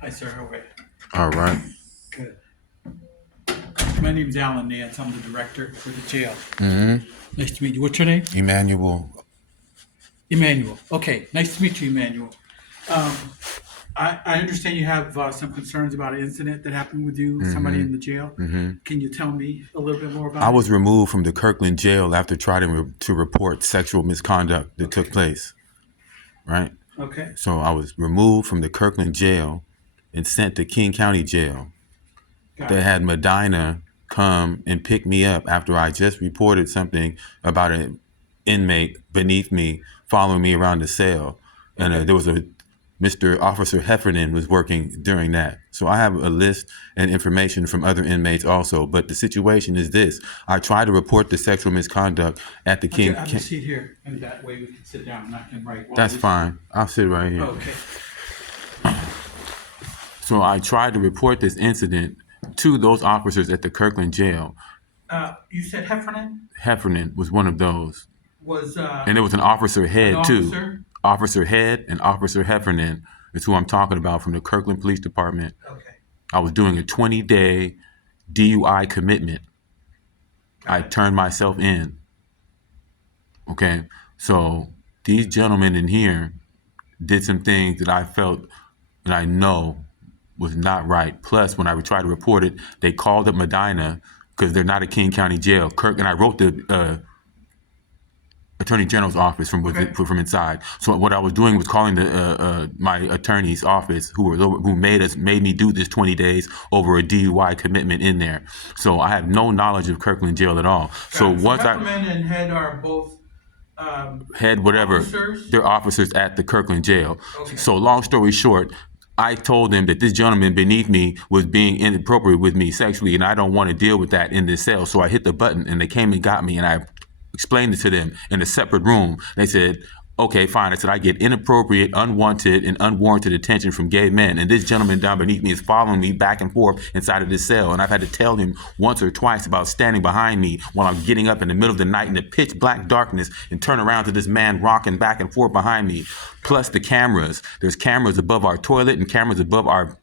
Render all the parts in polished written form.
Hi, sir. How are you? All right. Good. My name's Alan Nance. I'm the director for the jail. Mm-hmm. Nice to meet you. What's your name? Emmanuel. Emmanuel. Okay. Nice to meet you, Emmanuel. Um, I understand you have some concerns about an incident that happened with you, somebody Mm-hmm. in the jail. Mm-hmm. Can you tell me a little bit more I about it? was removed from the Kirkland jail after trying to report sexual misconduct that took Okay. place. Right. Okay. So I was removed from the Kirkland jail and sent to King County Jail. Got They it. had Medina come and pick me up after I just reported something about an inmate beneath me following me around the cell, and Okay. there was a Mr. Officer Heffernan was working during that. So I have a list and information from other inmates also. But the situation is this: I tried to report the sexual misconduct at the Okay. King. Have a seat here, and that way we can sit down and I can write while That's we. fine. I'll sit right here. Okay. So I tried to report this incident to those officers at the Kirkland jail. You said Heffernan Heffernan was one of those. was And there was an officer an head too. officer. Officer Head and Officer Heffernan is who I'm talking about from the Kirkland Police Department. Okay. I was doing a 20-day DUI commitment. I Got it. turned myself in. Okay. So these gentlemen in here did some things that I felt and I know was not right. Plus, when I tried to report it, they called up Medina because they're not a King County jail. Kirk and I wrote the Attorney General's office Okay. from inside. So what I was doing was calling the my attorney's office, who made me do this 20 days over a DUI commitment in there. So I have no knowledge of Kirkland Jail at all. So Got it. So once I Heffernan and Head are both had whatever, officers. they're officers at the Kirkland Jail. Okay. So long story short, I told them that this gentleman beneath me was being inappropriate with me sexually, and I don't want to deal with that in this cell. So I hit the button, and they came and got me, and I explained it to them in a separate room. They said, okay, fine. I said, I get inappropriate, unwanted, and unwarranted attention from gay men. And this gentleman down beneath me is following me back and forth inside of this cell. And I've had to tell him once or twice about standing behind me while I'm getting up in the middle of the night in the pitch black darkness and turn around to this man rocking back and forth behind me. Plus the cameras. There's cameras above our toilet and cameras above our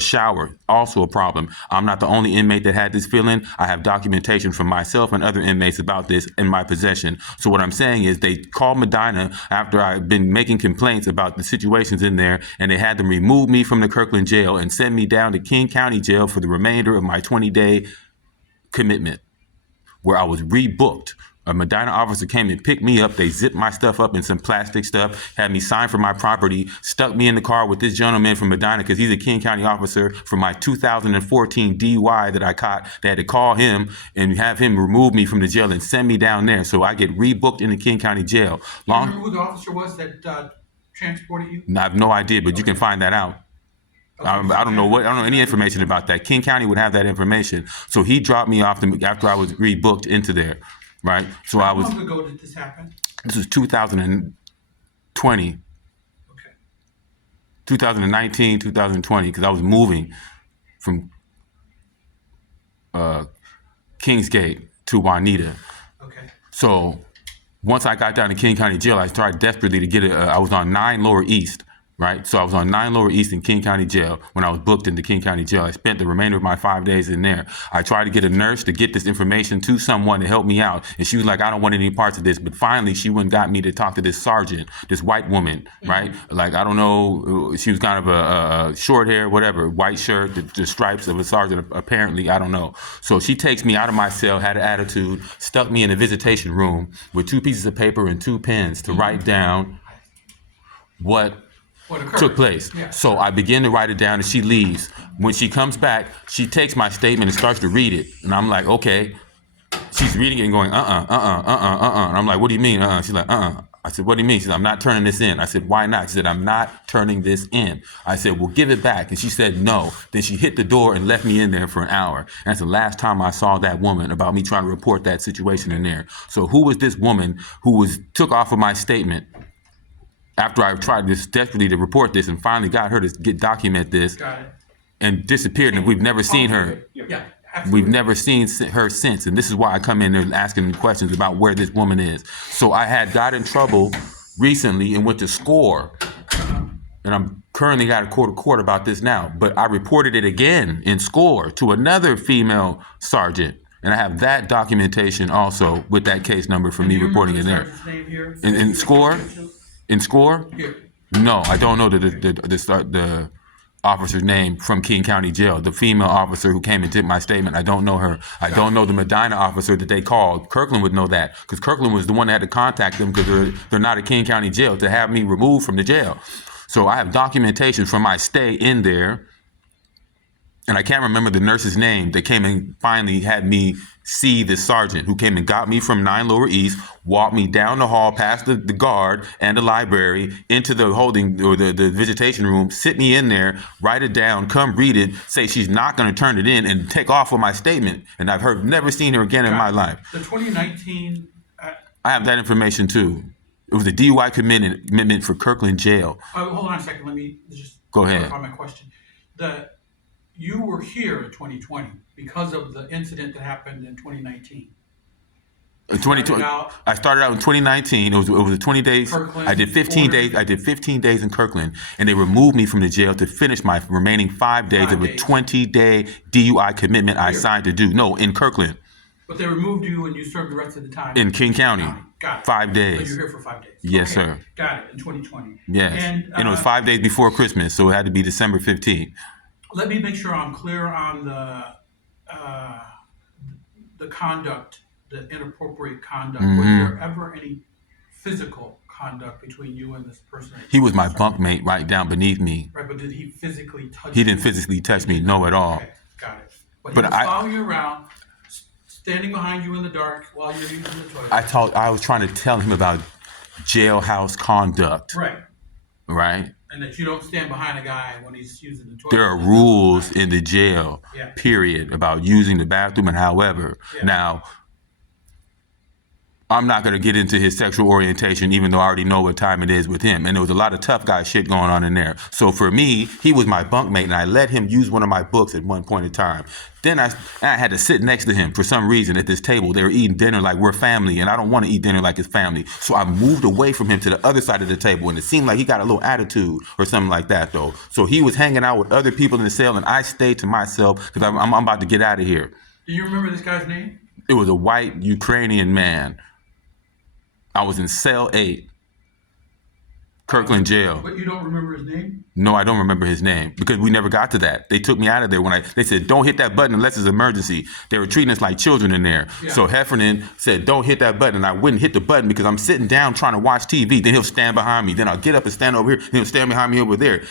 shower, also a problem. I'm not the only inmate that had this feeling. I have documentation from myself and other inmates about this in my possession. So what I'm saying is they called Medina after I've been making complaints about the situations in there, and they had them remove me from the Kirkland jail and send me down to King County Jail for the remainder of my 20-day commitment, where I was rebooked. A Medina officer came and picked me up. They zipped my stuff up in some plastic stuff, had me sign for my property, stuck me in the car with this gentleman from Medina because he's a King County officer for my 2014 DUI that I caught. They had to call him and have him remove me from the jail and send me down there. So I get rebooked in the King County jail. Do you remember who the officer was that transported you? I have no idea, but you can find that out. Okay, I don't know any information about that. King County would have that information. So he dropped me off after I was rebooked into there. Right. So How long ago did this happen? This was 2020, Okay. 2019, 2020, because I was moving from Kingsgate to Juanita. Okay. So once I got down to King County Jail, I tried desperately to get I was on 9 Lower East. Right. So I was on 9 Lower East in King County Jail when I was booked into King County Jail. I spent the remainder of my 5 days in there. I tried to get a nurse to get this information to someone to help me out. And she was like, I don't want any parts of this. But finally, she went and got me to talk to this sergeant, this white woman. Right. Like, I don't know. She was kind of a short hair, whatever, white shirt, the stripes of a sergeant, apparently. I don't know. So she takes me out of my cell, had an attitude, stuck me in a visitation room with 2 pieces of paper and 2 pens to write down what took place. Yeah. So I begin to write it down and she leaves. When she comes back, she takes my statement and starts to read it. And I'm like, okay. She's reading it and going, And I'm like, what do you mean, She's like, I said, what do you mean? She said, I'm not turning this in. I said, why not? She said, I'm not turning this in. I said, well, give it back. And she said, no. Then she hit the door and left me in there for an hour. And that's the last time I saw that woman about me trying to report that situation in there. So who was this woman who took off of my statement after I tried this desperately to report this and finally got her to document this and disappeared, and we've never seen her. Yeah. We've never seen her since, and this is why I come in there asking questions about where this woman is. So I had got in trouble recently and went to SCORE, and I'm currently got a court about this now, but I reported it again in SCORE to another female sergeant. And I have that documentation also with that case number for me reporting it there. Name here? In SCORE? In SCORE? Here. No, I don't know the officer's name from King County Jail. The female officer who came and did my statement, I don't know her. I don't know the Medina officer that they called. Kirkland would know that because Kirkland was the one that had to contact them because they're not a King County Jail to have me removed from the jail. So I have documentation from my stay in there. And I can't remember the nurse's name that came and finally had me see the sergeant who came and got me from 9 Lower East, walked me down the hall past the guard and the library into the holding or the visitation room, sit me in there, write it down, come read it, say she's not going to turn it in and take off with my statement. And I've never seen her again in my life. The 2019. I have that information too. It was a DUI commitment for Kirkland Jail. Hold on a second. Let me just go ahead. Clarify my question. You were here in 2020 because of the incident that happened in 2019. In 2020, I started out in 2019. It was a 20 days. Kirkland, I did 15 days. I did 15 days in Kirkland, and they removed me from the jail to finish my remaining 5 days of a 20-day DUI commitment I signed to do. No, in Kirkland. But they removed you and you served the rest of the time in King County. Got it. 5 days. So you're here for 5 days. Yes, sir. Got it. In 2020. Yes. And it was 5 days before Christmas, so it had to be December 15th. Let me make sure I'm clear on the conduct, the inappropriate conduct. Was there ever any physical conduct between you and this person? He was my bunkmate right down beneath me. Right, but did he physically touch you? He didn't physically touch me, no, at all. Okay, got it. But he was following you around, standing behind you in the dark while you're using the toilet. I was trying to tell him about jailhouse conduct. Right. Right? And that you don't stand behind a guy when he's using the toilet. There are rules in the jail, yeah. period, about using the bathroom and however. Yeah. Now, I'm not going to get into his sexual orientation, even though I already know what time it is with him. And there was a lot of tough guy shit going on in there. So for me, he was my bunkmate, and I let him use one of my books at one point in time. Then I had to sit next to him for some reason at this table. They were eating dinner like we're family, and I don't want to eat dinner like his family. So I moved away from him to the other side of the table, and it seemed like he got a little attitude or something like that, though. So he was hanging out with other people in the cell, and I stayed to myself because I'm about to get out of here. Do you remember this guy's name? It was a white Ukrainian man. I was in cell 8, Kirkland Jail. But you don't remember his name? No, I don't remember his name because we never got to that. They took me out of there when they said, don't hit that button unless it's an emergency. They were treating us like children in there. Yeah. So Heffernan said, don't hit that button. And I wouldn't hit the button because I'm sitting down trying to watch TV. Then he'll stand behind me. Then I'll get up and stand over here. And he'll stand behind me over there.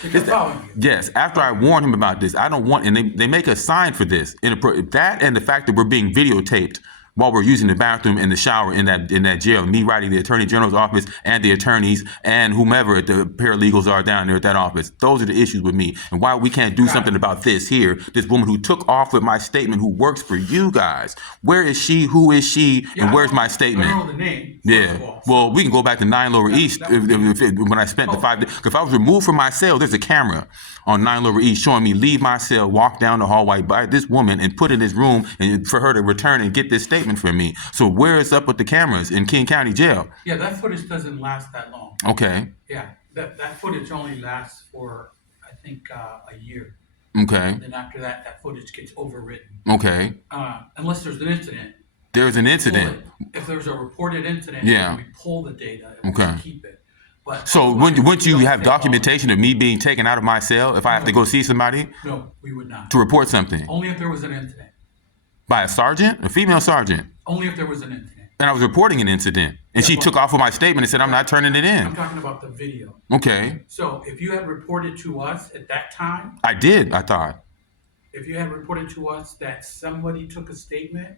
Yes. After I warned him about this, I don't want, and they make a sign for this. That and the fact that we're being videotaped while we're using the bathroom and the shower in that jail, me writing the Attorney General's office and the attorneys and whomever the paralegals are down there at that office. Those are the issues with me. And why we can't do something about this here, this woman who took off with my statement who works for you guys. Where is she? Who is she? And where's my statement? I don't know the name. Yeah. Well, we can go back to 9 Lower East when I spent the 5 days. If I was removed from my cell, there's a camera on 9 Lower East showing me leave my cell, walk down the hallway by this woman and put in this room and for her to return and get this statement from me. So where is up with the cameras in King County Jail? Yeah, that footage doesn't last that long. Okay. Yeah, that footage only lasts for, I think, a year. Okay. And then after that, that footage gets overwritten. Okay. Unless there's an incident. There's an incident. If there's a reported incident, we pull the data and we keep it. But so wouldn't you have documentation of me being taken out of my cell if I have to go see somebody? No, we would not. To report something? Only if there was an incident. By a sergeant? A female sergeant? Only if there was an incident. And I was reporting an incident. And she took off with my statement and said, I'm not turning it in. I'm talking about the video. Okay. So if you had reported to us at that time. I did, I thought. If you had reported to us that somebody took a statement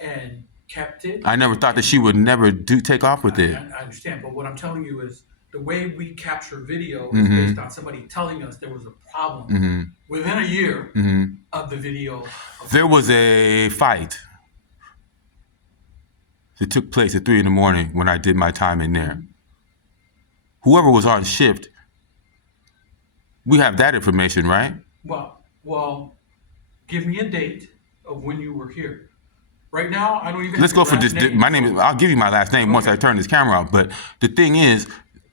and kept it. I never thought that she would never take off with it. I understand. But what I'm telling you is the way we capture video is based on somebody telling us there was a problem within a year of the video. There was a fight that took place at 3 a.m. when I did my time in there. Whoever was on shift, we have that information, right? Well, give me a date of when you were here. Right now, I don't even. Let's go for this. My name is. I'll give you my last name once I turn this camera off. But the thing is,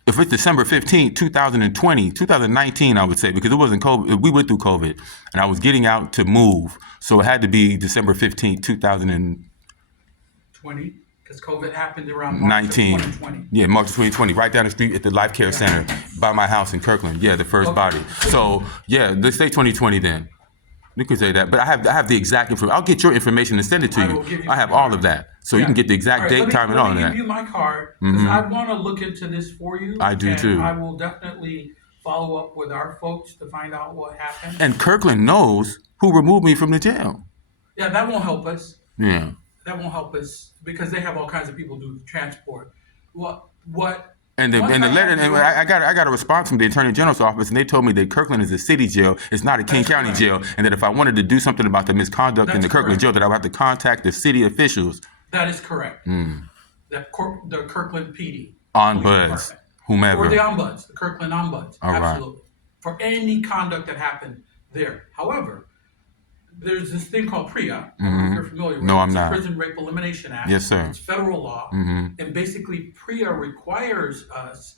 if it's December 15th, 2020, 2019, I would say, because it wasn't COVID. We went through COVID, and I was getting out to move. So it had to be December 15th, 2019. Because COVID happened around March of 2020. Yeah, March of 2020, right down the street at the Life Care Center by my house in Kirkland. Yeah, the first body. So, yeah, let's say 2020 then. You could say that, but I have the exact information. I'll get your information and send it to you. I have all of that. So you can get the exact date, time, and all of that. Let me give you my card, because I want to look into this for you. I do too. I will definitely follow up with our folks to find out what happened. And Kirkland knows who removed me from the jail. Yeah, that won't help us. Yeah. That won't help us because they have all kinds of people do transport. What? And the letter, and I got a response from the Attorney General's office, and they told me that Kirkland is a city jail, it's not a King County jail, and that if I wanted to do something about the misconduct in the Kirkland jail, that I would have to contact the city officials. That is correct. The Kirkland PD. Ombuds, whomever. Or the ombuds, the Kirkland ombuds. All absolutely. Right. For any conduct that happened there. However, there's this thing called PREA. I don't know if you're familiar with it. No, I'm it's not. The Prison Rape Elimination Act. Yes, sir. It's federal law. And basically, PREA requires us,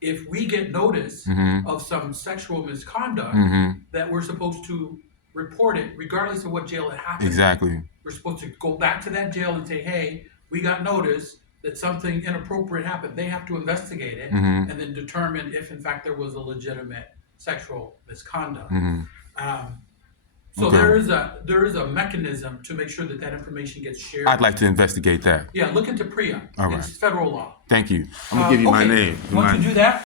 if we get notice of some sexual misconduct, that we're supposed to report it, regardless of what jail it happened. Exactly. We're supposed to go back to that jail and say, hey, we got notice that something inappropriate happened. They have to investigate it and then determine if, in fact, there was a legitimate sexual misconduct. So Okay. there is a mechanism to make sure that information gets shared. I'd like to investigate that. Yeah, look into PREA. All right. It's federal law. Thank you. I'm going to give you my name. Once you do that,